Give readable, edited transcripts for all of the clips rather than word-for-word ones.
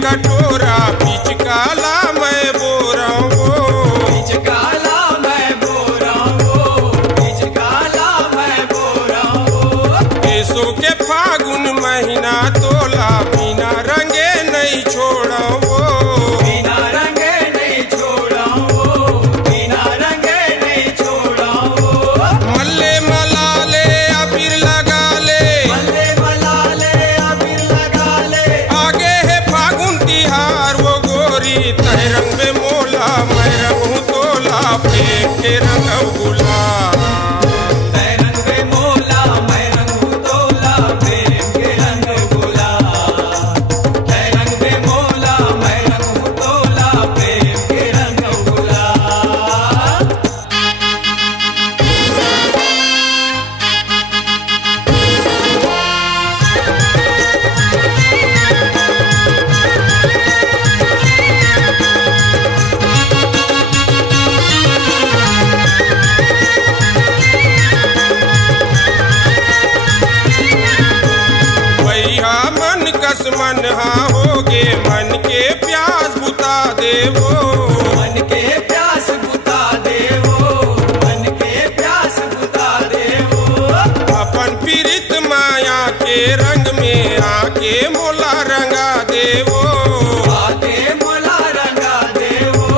कटोरा बीच काला मैं बोरा बीच काला मैं बोरा बीच काला मैं बोरा केसों के फागुन महीना तोला बिना रंगे नहीं छोड़ा बिना रंगे नहीं छोड़ा बिना रंगे नहीं छोड़ा मल्ले मलाले अबीर लगा ले मल्ले मलाले अबीर लगा ले आगे है फागुन तिहार वो गोरी तय रंग में मोला मैं रंग तोला फेंक के रंग गुलाल तय रंग में मोला मैं रंग तोला प्रेम के रंग गुलाल तय रंग में मोला मैं रंग तोला प्रेम के रंग गुलाल भैया मन कस मन हा होगे मन के प्यास बुता देवो मन के प्यास बुता देवो मन के प्यास बुता देवो अपन पीरित माया के रंग में आके मोला रंगा देवो आते मोला रंगा देवो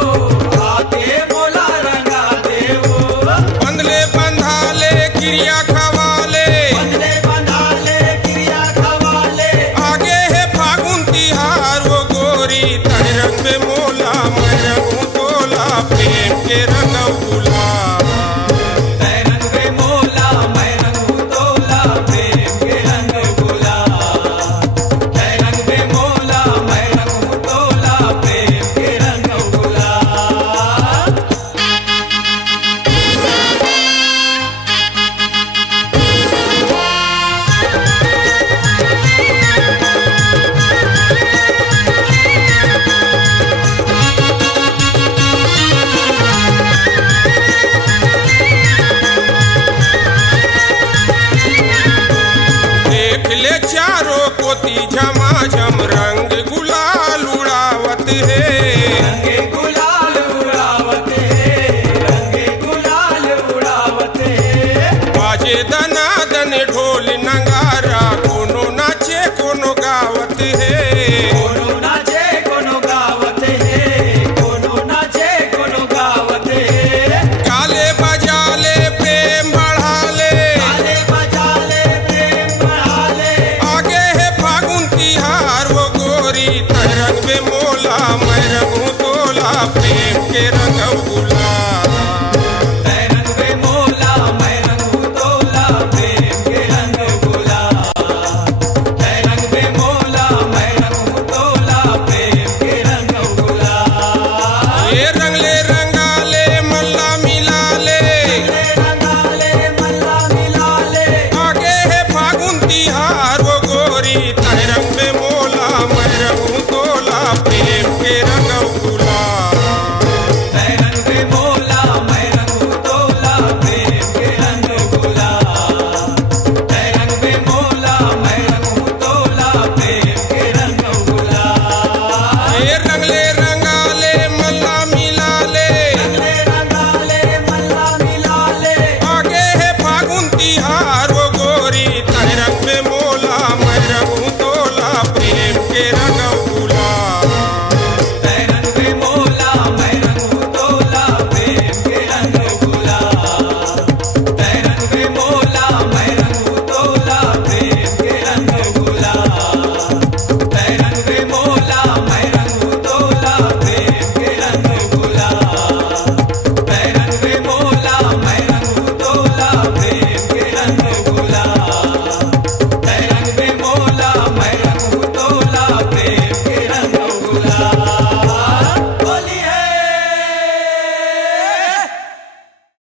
आते मोला रंगा देवो बंधले बंधाले क्रिया खवाले बंधले बंधाले क्रिया खवाले आगे है फागुन तिहार वो गोरी तय रंग में मोला मैं रंग तोला प्रेम के रंग गुलाल तय रंग में मोला मैं रंग तोला प्रेम के रंग गुलाल तय रंग में मोला मैं रंग तोला प्रेम के रंग गुलाल देख ले चारों कोती झमाझम रंग गुलाल